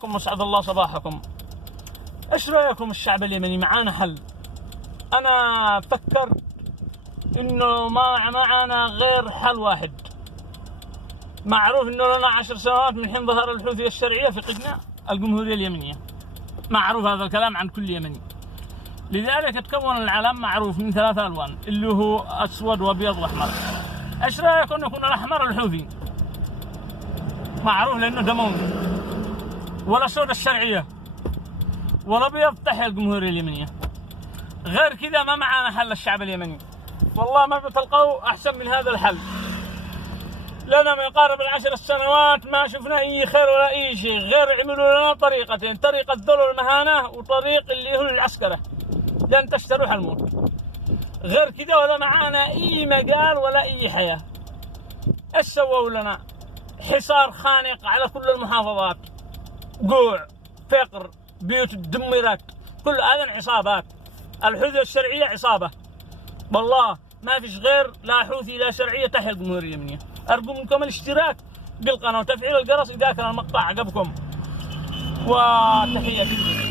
مساكم واسعد الله صباحكم. ايش رايكم الشعب اليمني؟ معانا حل. انا فكرت انه ما معانا غير حل واحد. معروف انه لنا 10 سنوات من حين ظهر الحوثي الشرعية في قدنا الجمهورية اليمنية. معروف هذا الكلام عن كل يمني. لذلك تكون العلم معروف من 3 ألوان اللي هو اسود وابيض واحمر. ايش رايكم ان يكون الاحمر الحوثي؟ معروف لانه دموي. والاسود الشرعية. والابيض تحيا الجمهورية اليمنية. غير كذا ما معانا حل الشعب اليمني. والله ما بتلقوا احسن من هذا الحل. لنا ما يقارب 10 سنوات ما شفنا اي خير ولا اي شيء، غير عملوا لنا طريقتين، طريقة ذل والمهانة وطريق اللي هو العسكرة لن تشتروح الموت. غير كذا ولا معانا اي مجال ولا اي حياة. ايش سووا لنا؟ حصار خانق على كل المحافظات، جوع، فقر، بيوت دمرت، كل هذا عصابات. الحوثي الشرعية عصابة. والله ما فيش غير لا حوثي لا شرعية تحيا الجمهورية اليمنية. أرجو منكم الاشتراك بالقناة وتفعيل الجرس إذا كان المقطع عجبكم، وتحياتي.